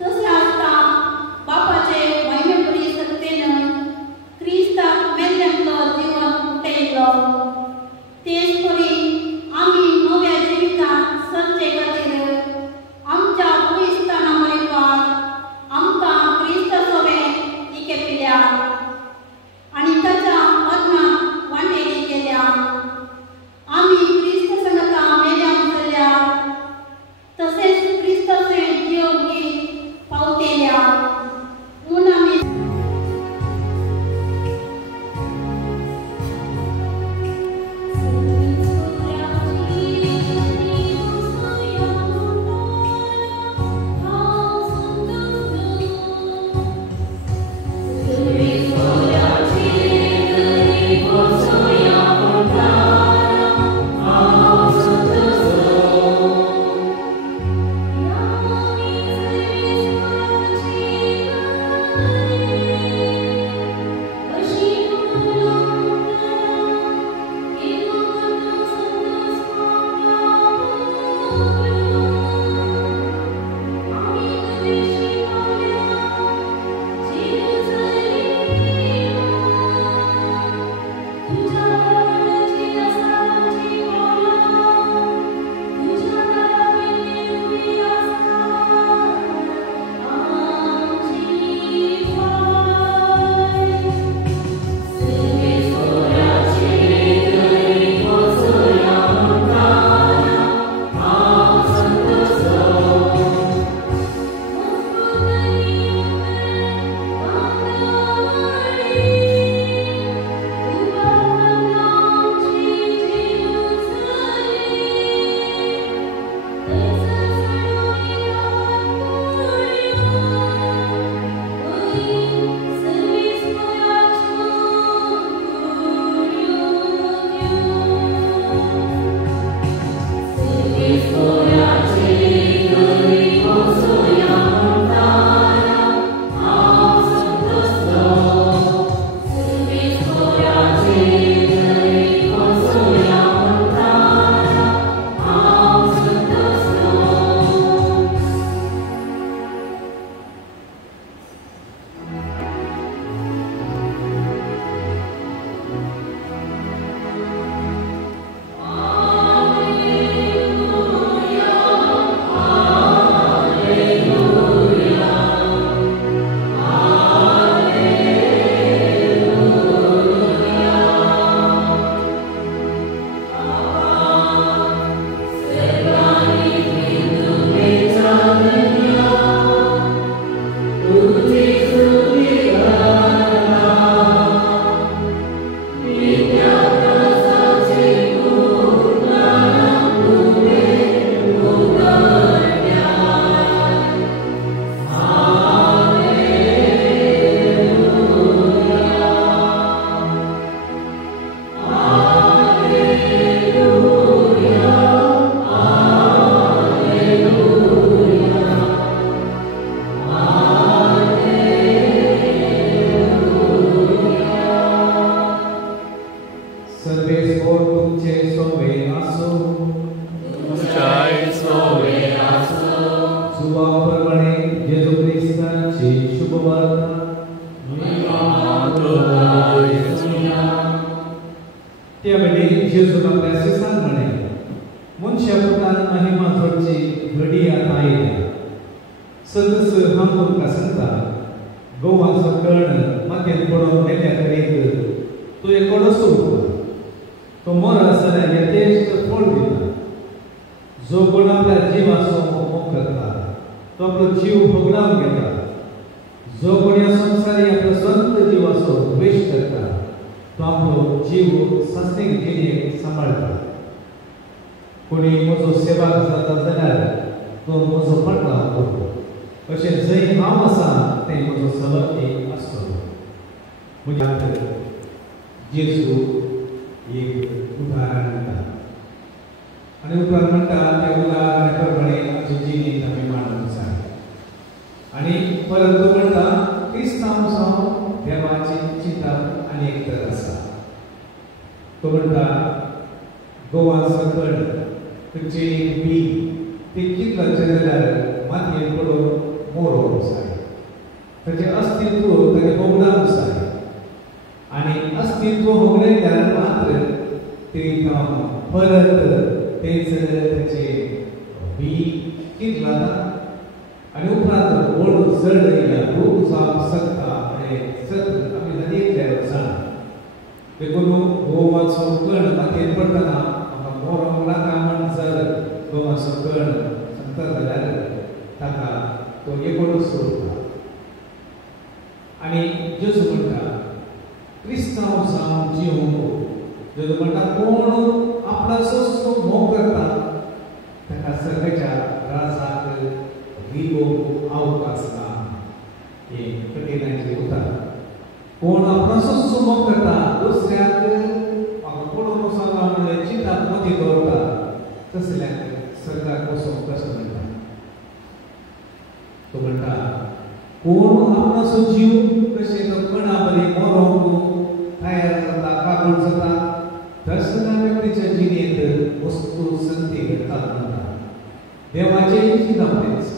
तसे असता बापाचे महिमेपुरी जेजून आपल्या शिष्यान म्हणे मनशा पुतान महिमा जोडची घडी आता येता सदस हम तुमकां सांगता गोवाचो कर्ण मातयेंत पडून मेल्या कडेन तूं एकोडो सोडटा तो मरत जाल्यार यथेश्ट फळ दिता जो कोण आपल्या जिवाचो मोग करता तो आपलो जीव भोगडावन घेता जो कोण ह्या संवसारी आपलो संत जिवाचो द्वेष करता तो आपलो जीव सासणीक जिणेक सांबाळटा कोणी म्हजो सेवाक जाता जाल्यार तो म्हजो फाटलाव करता अशें जंय हांव आसा थंय म्हजो सहभागी आसतलो म्हणजे जेजू एक उदाहरण म्हणटा आनी उदाहरण म्हणटा त्या उदाहरणा प्रमाणे आमची जिणेंत आमी मांडूंक जाय आनी परंतु म्हणटा क्रिस्तांव जावन देवाची चिंता आनी एक तर आसा तो म्हणटा गोवाचो कर्ण खंयचे एक बी ते कितलेंशें जाल्यार मातयेंत पडून मोरोवंक जाय ताचें अस्तित्व ताणें भोगडावंक जाय आनी अस्तित्व भोगडयल्यार मात्र तें परत तेच ताचें बी कितलें जाता आनी उपरांत व्हड चड येयल्या रूप जावंक शकता आनी सत आमी नदयेंतल्यार जाणा देखून गोवाचो कर्ण मातयेंत पडटना म्हाका मोरोवंक नाका म्हण जर गोवाचो कर्ण सांगता जाल्यार ताका तो एकोडो सोडटा आनी जेजू म्हणटा क्रिस्तांव जावन जिवंक जेजू म्हणटा कोण आपलो सस्तो मोग करता ताका सर्गाच्या राजाक विगोवंक अवकाश ना हे कठीणाचें उतर कोण आपलो सस्तो मोग करता दुसऱ्याक म्हाका पडून वचोन चिंता मती दवरता तसल्याक सर्गाक वचोंक कशें म्हणटा तो म्हणटा कोण आपणाचो जीव कशें तो कणा बरी मोरोवंक तयार जाता काबूल जाता तसल्या व्यक्तीच्या जिणेंत वस्तू संती घडटात म्हणटा देवाचें चिंता तेंच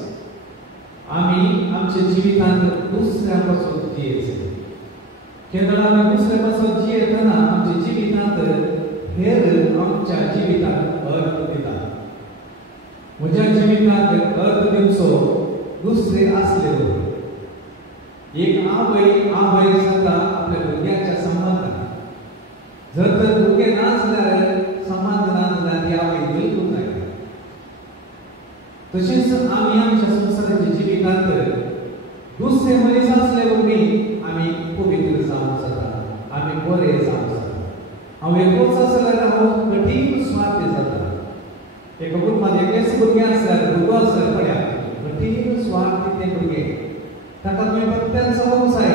आमी आमच्या जिवितांत दुसऱ्या पासून जियेचे केन्ना आमी दुसऱ्या पासून जियेतना आमच्या जिवितांत हेर आमच्या जिवितांत अर्थ दिता म्हज्या जिवितांत अर्थ दिवचो दुसरे आसले एक आवय जाता आपल्या भुरग्याच्या संबंधान जर तर भुरगे ना जाल्यार संबंध ना जाल्यार ती आवय बिलकूल ना तशेंच आमी आमच्या संवसाराच्या जिवितांत दुसरे मनीस आसले वरवीं आमी पवित्र जावंक जाता आमी बरे जावंक जाता हांव एकूच आसा जाल्यार हांव कठीण स्वार्थी जाता एका कुटुंबांत एकलेच भुरगें आसल्यार भुरगो आसल्यार पळयात कठीण स्वार्थी ते भुरगे ताका तुवें फकत सांगूंक जाय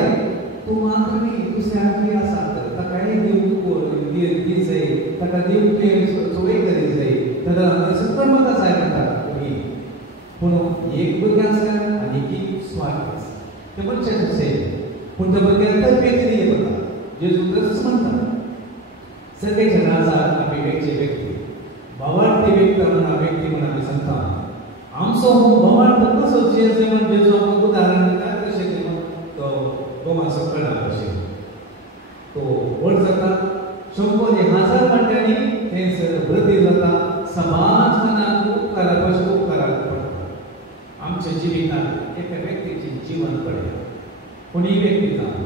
तूं मात्र न्ही दुसऱ्याकय आसात ताकाय दिवंक जाय ताका दिवंक तुवें सोय करीत जाय ताका सगळं म्हाका जाय म्हणटा भुरगीं पूण एक भुरगें आसल्यार आनीक स्वार्थ आसा ते मनशाचें जाय पूण त्या भुरग्याक तरबेती दिली वता जेजू तसोच म्हणटा सगळेच्या राजाक आमी वेगळे व्यक्ती भावार्थी व्यक्ती म्हणून व्यक्ती म्हणून आमी सांगता आमचो भावार्थ कसो जेजू म्हण जेजू आमकां उदाहरण दिता तशें तो गोमाचो कणा कशें तो व्हड जाता 100,000 वांट्यांनी थंयसर वृद्धी जाता समाज मनाक उपकाराक अशें उपकाराक पडटा आमच्या जिवितांत एका व्यक्तीचें जिवन पडलें कोणी व्यक्ती जावं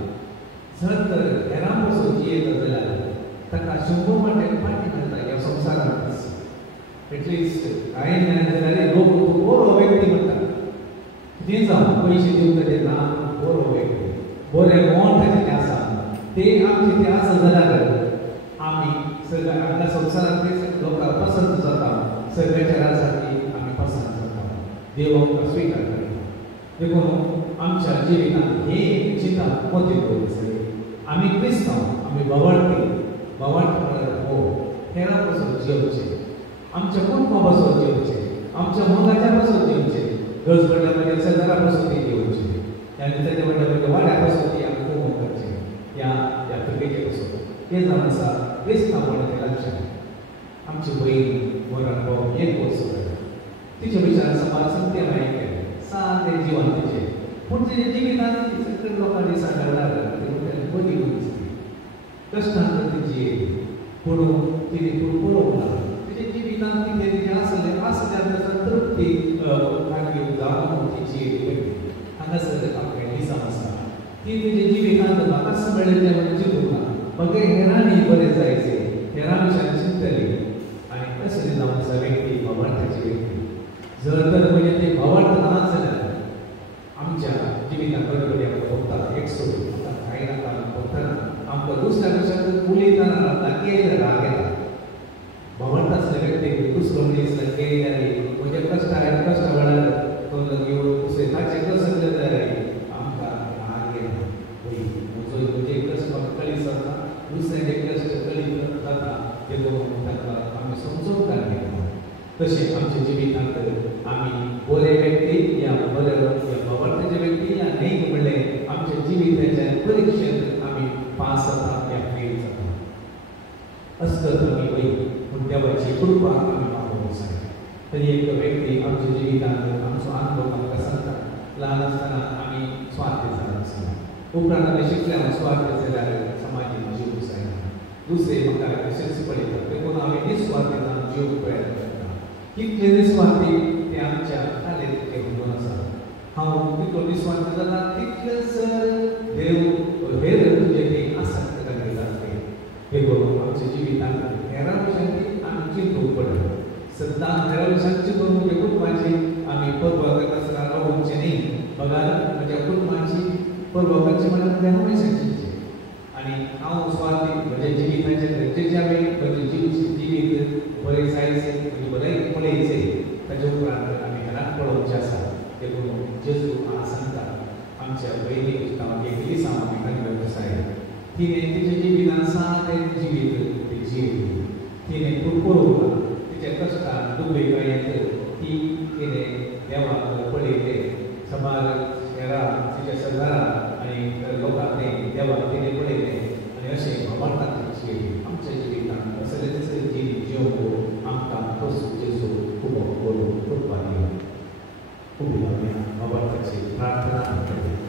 जर तर हेरां पासून जियेता जाल्यार ताका 100 वांट्याक फाटी घालता ह्या संवसारांत एटलिस्ट कांय ना जाल्यार लोक बरो व्यक्ती म्हणटा कितें जावं पयशे दिवंक तेन्ना बरो व्यक्ती बरे मोठ ताचे आसा ते आमचे ते आसा जाल्यार आमी सगळ्या आपल्या संवसारांतले लोकांक पसंत जाता सगळ्याच्या राजाकी आमी पसंत जाता देव आमकां स्विकार करता देखून आमच्या जिवितांत हे चिंता मती दवरूंक जाय आमी क्रिस्तांव आमी भावार्थी म्हळ्यार हो हेरां पासून जियोचें आमच्या कुटुंबा पासून जियोचें आमच्या मोगाच्या पासून जियोचें गरज पडल्या मागीर शेजारा पासून ती जियोचें आनी ताच्या पडल्या वाड्या पासून ती आमी मोग करचें ह्या पिळगेचे पासून ते जावन आसा क्रिस्तांव म्हणटा तें लक्षात आमची बहीण वरान भाव एक वर्स तिचे विचार समाज संते माहीत केले सादें जिवन तिचें पूण तिच्या जिवितांत सगळे लोकांनी सांगल्यार बरी दिसली कश्टांत ती जियेली पूण तिने पुरवला तिच्या जिवितांत कितें तिचें आसलें आसल्यार तृप्ती खातीर जावन तिची व्यक्ती हांगासर आपले दिसान आसा ती तिच्या जिवितांत म्हाका मेळिल्लें म्हणून चिंतूना म्हाका हेरांनी बरें जायचें हेरां विशयान चिंतली आनी कसली जावन आसा व्यक्ती भावार्थाची व्यक्ती जर तर म्हणजे ती भावार्थ नाच जाल्यार आमच्या जिवितांत कधी कधी आमकां भोगता एक सोडून कांय नाका भोगतना आमकां दुसऱ्या कशाक उलयतना लागीं येयल्यार राग येता भावार्थ आसल्या व्यक्तीक दुसरो मनीस लागीं येयल्यार म्हणजे कश्ट वेळार तो घेवन दुसरे ताचे कसं जाल्यार आमकां राग येता म्हणजे कश्ट कळीस जाता दुसऱ्याचे कश्ट कळीस जाता देखून ताका आमी समजूंक काडटा तशें आमच्या जिवितांत आमी बरे व्यक्ती या बरे भावार्थाचे व्यक्ती या नेक म्हणलें आमच्या जिविताच्या परीक्षेंत आमी पास जाता या फेल जाता असत आमी वय पूण देवाची कृपा आमी मागूंक जाय तरी एक व्यक्ती आमच्या जिवितांत आमचो अनुभव आमकां सांगता ल्हान आसतना आमी स्वार्थ जावन आसना उपरांत आमी शिकले हांव स्वार्थ जाल्यार समाजीक जीव जायना दुसरे म्हाका अशेंच पळयतात देखून आमी निस्वार्थी जावन जीव प्रयत्न करता कितले निस्वार्थी ते आमच्या खालेर घेवन आसा हांव कितलो निस्वार्थ जाता तितलेच देव हेर तुजे ती आसक्त घालतात ते देखून आमच्या जिवितांत हेरां भशेन आमी चिंतूंक पडटा सद्दां हेरां भशेन चिंतून म्हज्या कुटुंबाची आमी परवा करता रावोवचें न्ही बगार म्हज्या कुटुंबाची परवा करची म्हळ्यार देवा मेसेजीची आनी हांव स्वार्थी म्हज्या जिविताचे गरजेचे हांवें म्हजें जिवीत बरें जायचें म्हणजे बरें पळयचें ताचे उपरांत आमी हेरांक पळोवचें आसा देखून जेजू हांगा सांगता आमच्या भयणीक हांव एकली सामाजिक वेवसाय तिणें तिच्या जिवितांत सादें जिवीत ती जियेली तिणें पुरवला तिच्या कश्टांत दुबळेकायेंत तिणें देवाक पळयलें समाज हेरां तिच्या सरकाराक आनी लोकांक देवाक तिणें पळयलें आनी अशें भावार्थांत जियेली आमच्या जिवितांत असलेच जियोंक आमकां तोच जेजू खूब बरो कृपा दिला खूब भावार्थाची प्रार्थना करता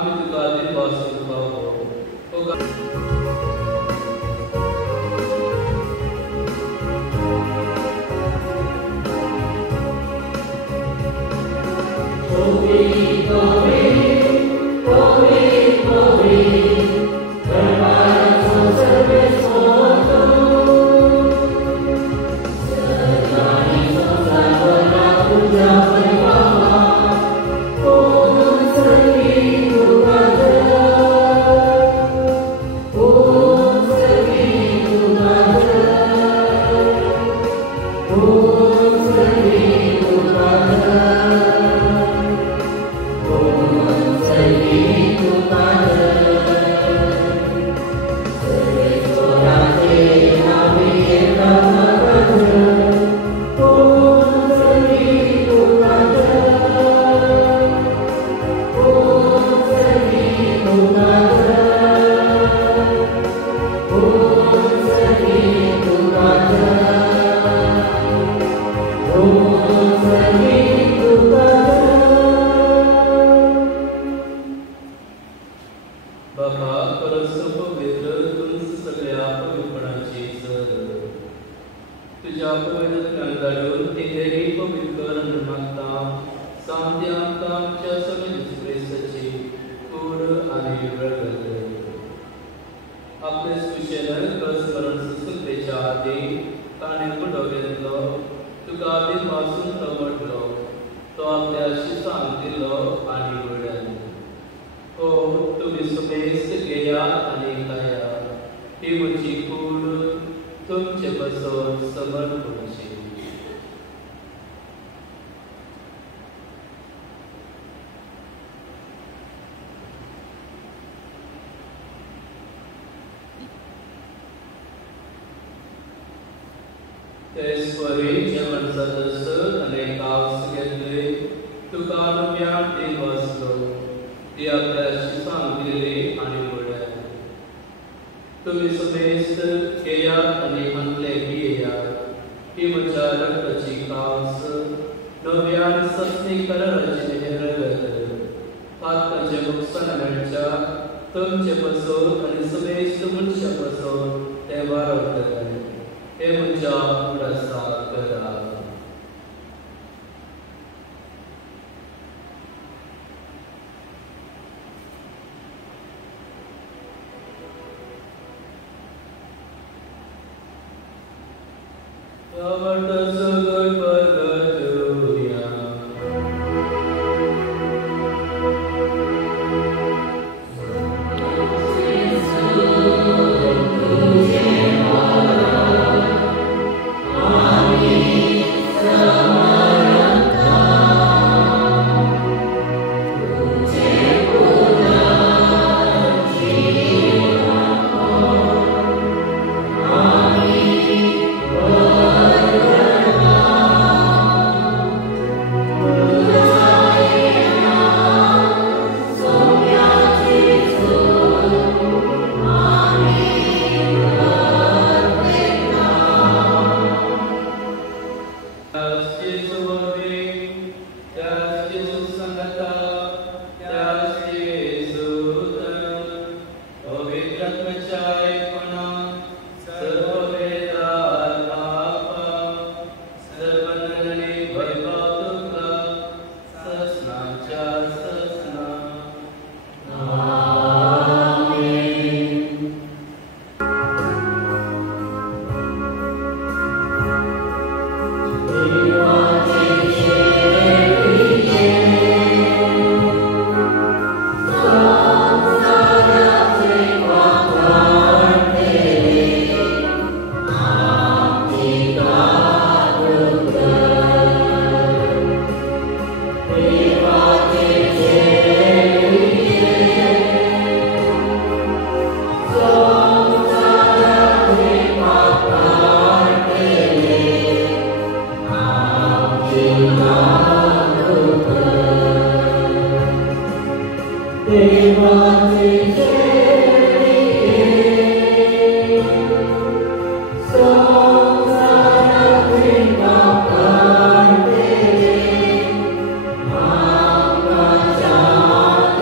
आम्ही तुका दिवपासून पावलो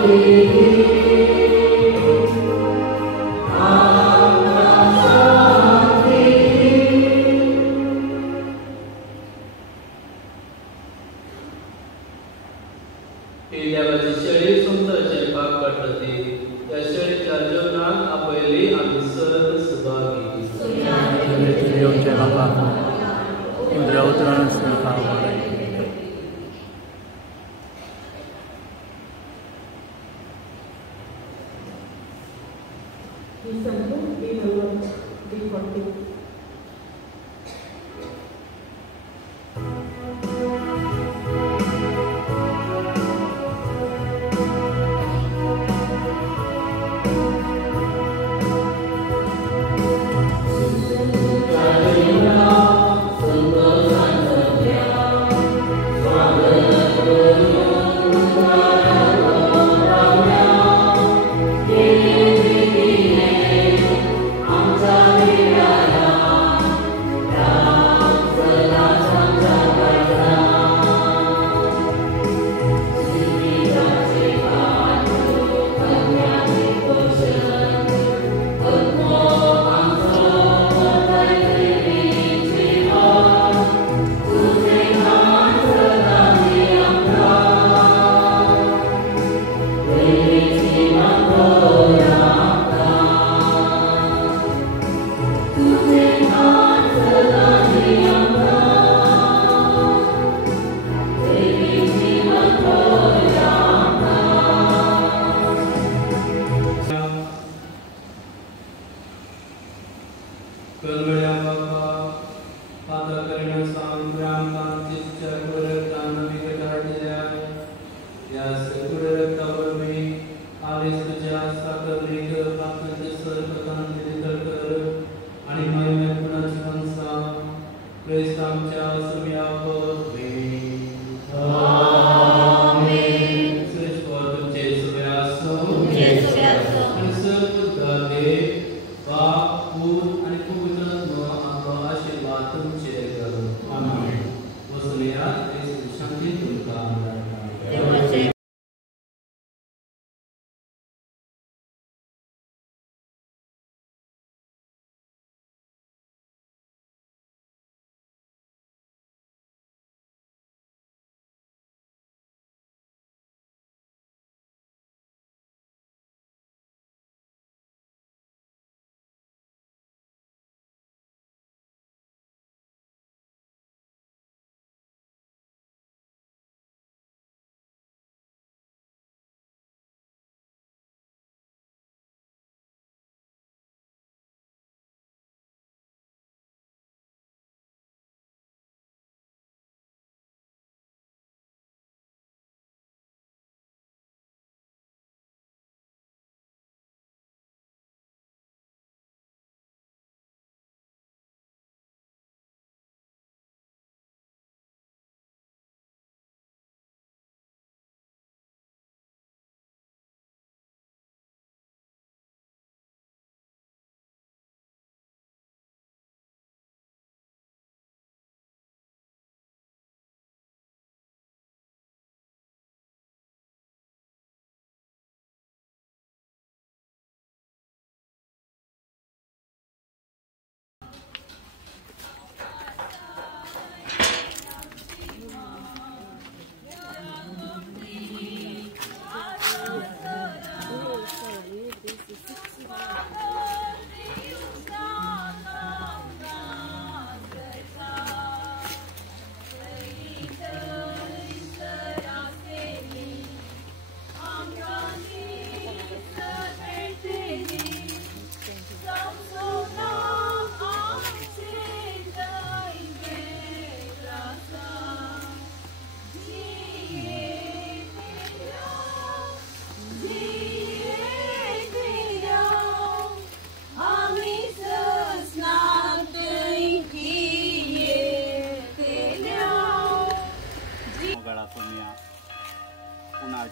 Amen.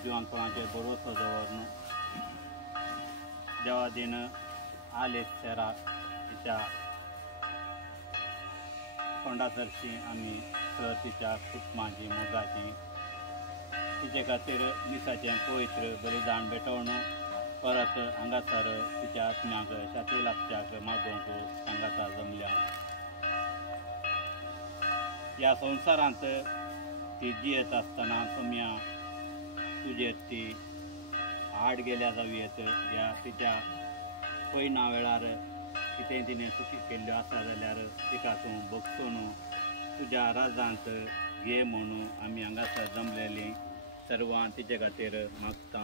जिवांकाचे भरोसा दवरन देवा दिन आले तेरा तिच्या तोंडातर्शी आम्ही सर तिच्या खूप माझी मोगाची तिचे खातीर मिसाचें पवित्र बलिदान भेटोवन परत हांगासर तिच्या आत्म्याक शांती लाभच्याक मागोवंक सांगाता जमल्या. ह्या संवसारांत ती जियेत आसतना सोम्या तुजेर ती आड गेल्या जावयेत ह्या तिच्या पयना वेळार कितें तिणें चुकी केल्ल्यो आसा जाल्यार तिका तूं बगसून तुज्या राजांत घे म्हणून आमी हांगासर जमलेलीं सर्वां तिचे खातीर मागता.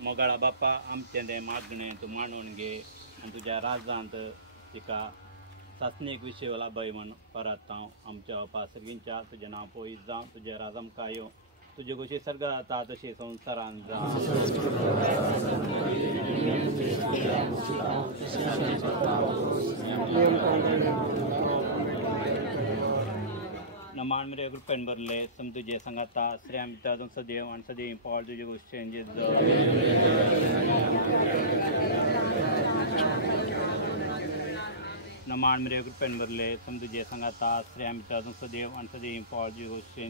मोगाळा बापा, आमचें तें मागणें तूं मानून घे आनी तुज्या राजांत तिका सासणेक विशय लाभय म्हण परत हांव आमच्या बापा सर्गींच्या तुजें नांव पळयत जावं, तुजें राजमकाय येवं, तुजे कशी सर्गां जाता तशी संवसारांत जावं. नमान मेरे ग्रुपेन भरले सम तुझे संगाता श्री आम पिता तुम सदैव आणि सदैव पावल तुझे गोष्टी नमान मेरे ग्रुपेन भरले सम तुझे संगाता श्री आम पिता तुम सदैव आणि सदैव पावल तुझे गोष्टी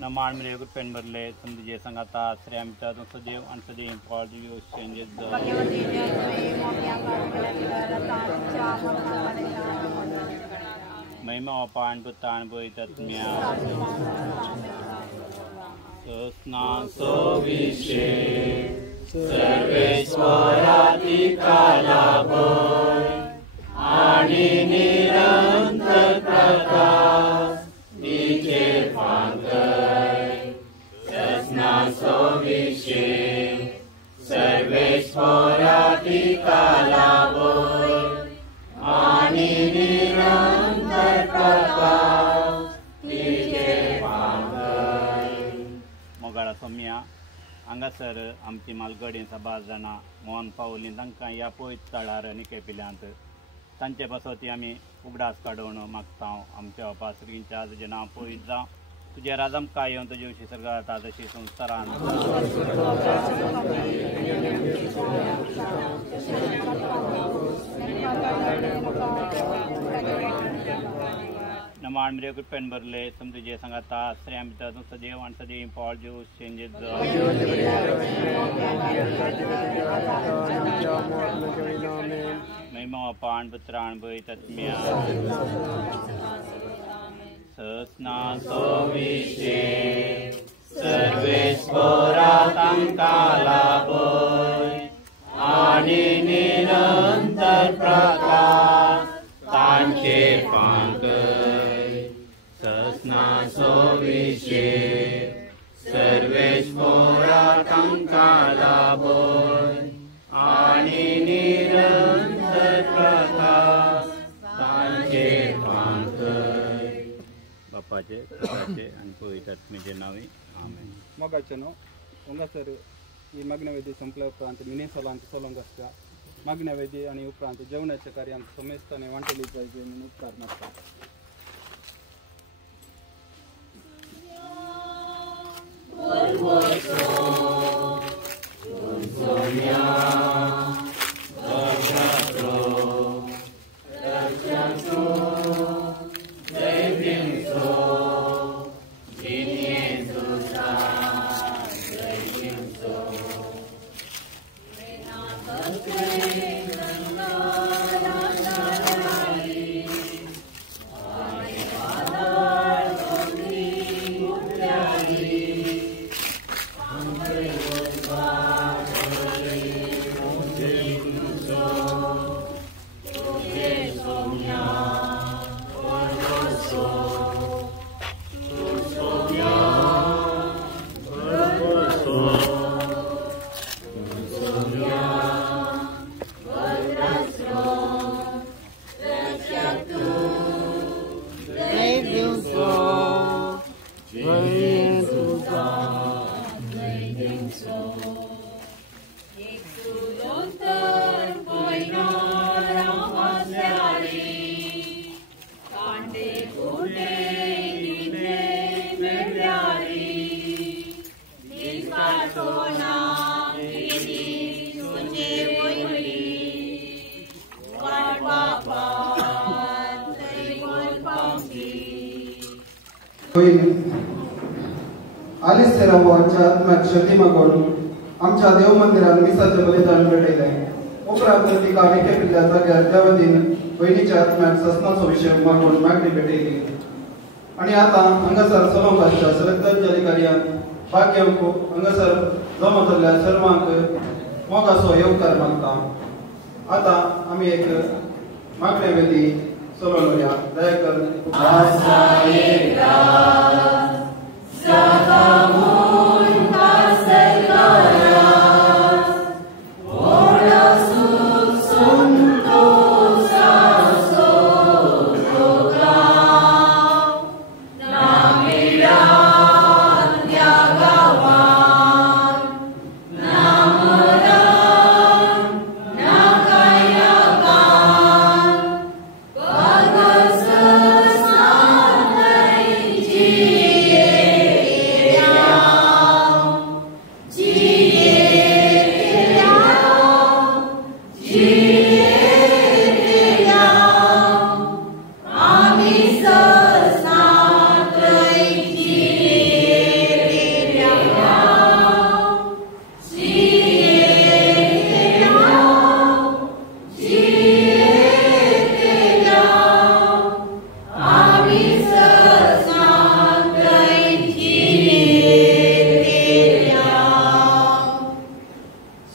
नमान मेरे ग्रुपेन भरले सम तुझे संगाता श्री आम पिता तुम सदैव आणि सदैव पावल तुझे गोष्टी महिमा अपान पुतान बोईतत्म्या सोस्ना सोविशे सर्वेश्वराधिकाला बोय आणि निरंतर प्रकाश तिचे पांगय. सोस्ना सोविशे सर्वेश्वराधिकाला बोय आणि निरंतर प्रकाश तिचे पांगय. मोगाळा सोम्या हांगासर आमची मालगडीं सभा जाणां मोहन पावली तांकां ह्या पयत तळार निकेपिल्यांत तांचे पासोती आमी उगडास काडून मागता. आमच्या बापा सर्गींच्या तुजें नांव पळयत जावं, तुजे राजमकाय येवन तुजे विशीं सर्गां जाता तशी संवसारांत. नमान मेरे ग्रुपेन भरले सम तुझे संगाता श्री आम पिता तुम सदैव आणि सदैव पावल जो चेंजेस महिमा अपान पुत्रान बोईतत्म्या सस्ना सोविशे सर्वेश्वराधिकाला बोय आणि निरंतर प्रकाश तांचे पांगय. सस्ना सोविशे सर्वेश्वराधिकाला बोय आणि निरंतर प्रकाश तांचे पांगय. बापाचे पुत्राचे आणि पवित्रात्म्याचे नावे आमेन. मोगाचनो हांगासर ही मागण्या संपल्या उपरांत मिनेसलांचे सोलोंग आसता. मागण्या आणि उपरांत जेवणाचे कार्य आमकां समेस्ताने वांटली पाहिजे म्हणून उपकार मागता. बहीण आलिस सेरावाच्या आत्म्यात शक्ती मागून आमच्या देव मंदिरात मिसाचे बलिदान भेटले उपरांत तिका विखे पिल्ल्या जाग्यार त्या वतीन बहिणीच्या आत्म्यात ससनाचो विषय मागून मागणी भेटयली आणि आता हांगासर सलोकाच्या श्रद्धांजली कार्यात भाग्यांक हांगासर जमतल्या सर्वांक मोगाचो येवकार मागता आता आम्ही एक मागण्या वेदी चलोवया दयाकर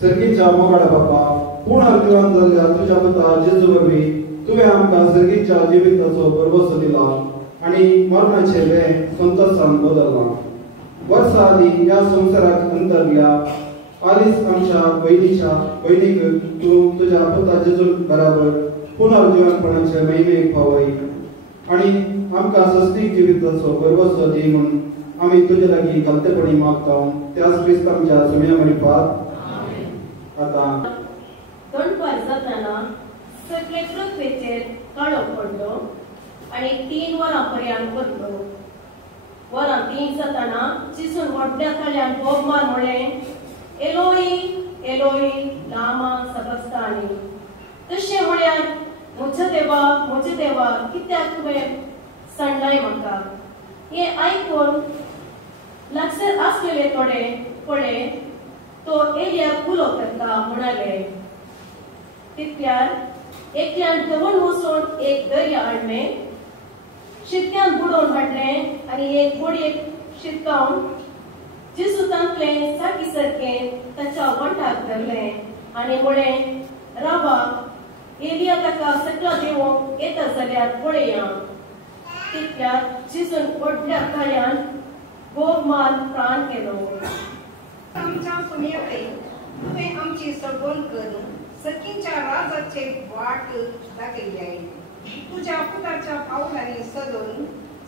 सर्गीच्या मोगाडा बापा पूर्ण दिवान जाल्ल्या तुझ्या पुता जेजू वरवी तुवें आमकां सर्गीच्या जिविताचो भरवसो दिला आणि मरणाचे वेळ संतोषान बदलला वर्सां आदी या संवसाराक अंतरल्या आलीच आमच्या बहिणीक तूं तुझ्या पुता जेजू बराबर पुनर्जीवनपणाचे महिमेक पावय आणि आमकां सस्तीक जिविताचो भरवसो दी म्हूण आमी तुजे लागीं घालतेपणी मागता त्याच क्रिस्तांच्या सुम्या म्हणपात आता दंडपार जाताना सगळे पृथ्वीचेर काळो पडलो आणि 3 वरां पर्यंत पडलो वरां 3 जाताना चिसून व्हडल्या तळ्यान बोबमार म्हळें एलोई एलोई लामा सबक्तानी तशें म्हळ्यार म्हजे देवा कित्याक तुवें सांडलाय म्हाका हें आयकून लागसर आसलेले थोडे पळे तो एलिया कुलो करता म्हणाले तितल्यार एकल्यान धवून वचून एक दर्या हाडलें शितक्यान बुडोवन हाडलें आनी एक बोडयेक शितकावन जेजू तांतलें सारकी सारकें ताच्या वंटाक धरलें आनी म्हळें रावा एलिया ताका सकला देवूंक येता जाल्यार पळया तितल्यार जेजून व्हडल्या काळ्यान बोबमार प्राण केलो आमच्या सुमेरे तुवें आमची सगोन करून सखींच्या राजाचे वाट दाखयले तुझ्या पुताच्या पावलांनी सदून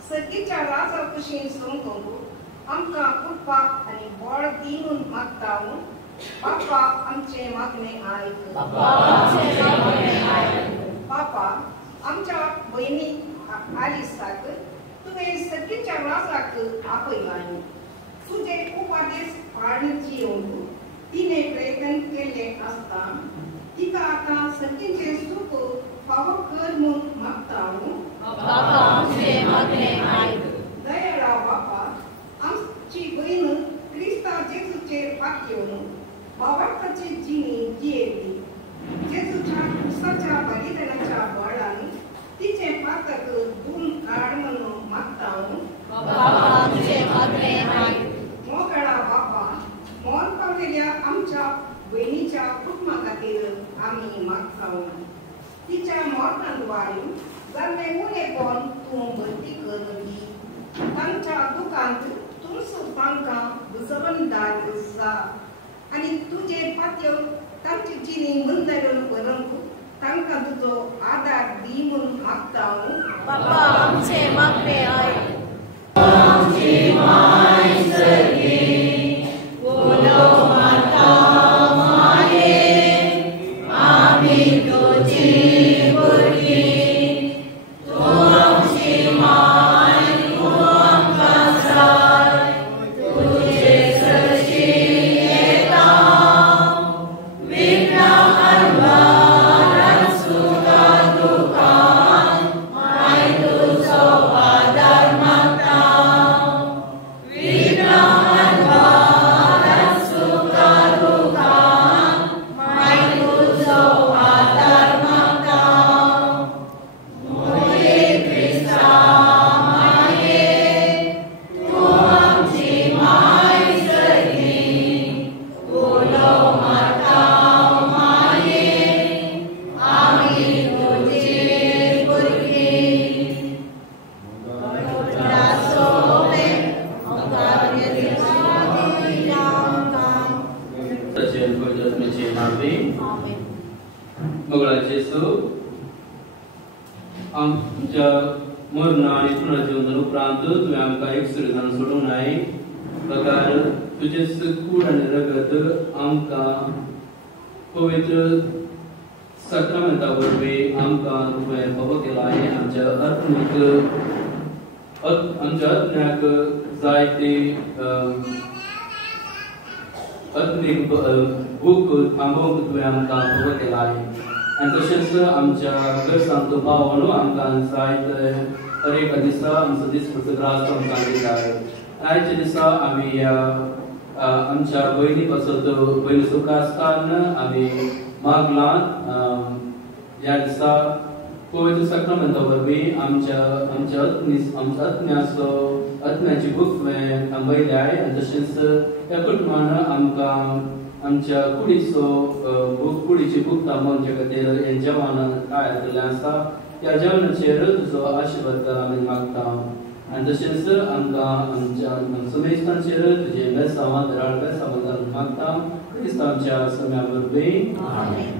सखीच्या राजा कुशीन सोंगूंक आमकां कृपा आनी बळ दिवन मागता बापा आमचे मागणे आयक बापा आमच्या बहिणी आलिसाक तुवें सखीच्या राजाक आपयलां तुझे उपादेश पाळण्याची येऊन तिने प्रयत्न केले असता तिका आता सखीचे सुख फावो कर म्हणून मागता दयाळा बापा आमची बहीण क्रिस्ता जेजूचेर पातयेवन भावार्थाची जिणी जियेली जेजूच्या क्रुसाच्या बलिदानाच्या बळान तिचे पातक धुवून काड म्हणून मागता मोकळा बापा मोर पावलेल्या आमच्या बहिणीच्या कुटुंबा खातीर आमी मागता तिच्या मोरणान वाडून जाल्ले मुलेपण तूं भरती कर तांच्या दुखांत तूंच तांकां बुजवणदार जा आनी तुजे पातयो तांची जिणी मंदरून व्हरूंक तांकां तुजो आदार दी म्हूण मागता बापा आमचे मागणे आयक Dharma आमीन आमेन. मंगळाचे येसू आमच्या मरण आणि पुनर्जीवन उपरांत तुवें आमकां एक सुर्यदान सोडूंक नाय प्रकार तुजे कूड आनी रगत आमकां पवित्र सक्रामेंता वरवीं आमकां तुवें फावो केलाय. आमच्या आत्म्याक जायते आत्मीक भूक थांबोवंक तुवें आमकां फावो केलाय. आनी तशेंच आमच्या गरजांचो भाव आमकां जायत हर एका दिसा आमचो दिसभरचो ग्रास आमकां दिताय. आयच्या दिसा आमी आमच्या भयणी पासत भयणी सुखास्तान आमी मागलां ह्या दिसा पवित्र सक्रामेंता वरवीं आमच्या आत्म्याची भूक तुवें थांबयल्याय. आनी तशेंच ह्या कुटुंबान आमकां आमच्या कुडीची भूक थांबोवचे खातीर हें जेवण तयार केल्लें आसा. ह्या जेवणाचेर तुजो आशिर्वाद कर आमी मागता. आनी तशेंच आमकां आमच्या समेस्तांचेर तुजे बेसांवां दराळ बेसांवां घालून मागता. क्रिस्तांच्या सम्या वरवीं आमेन.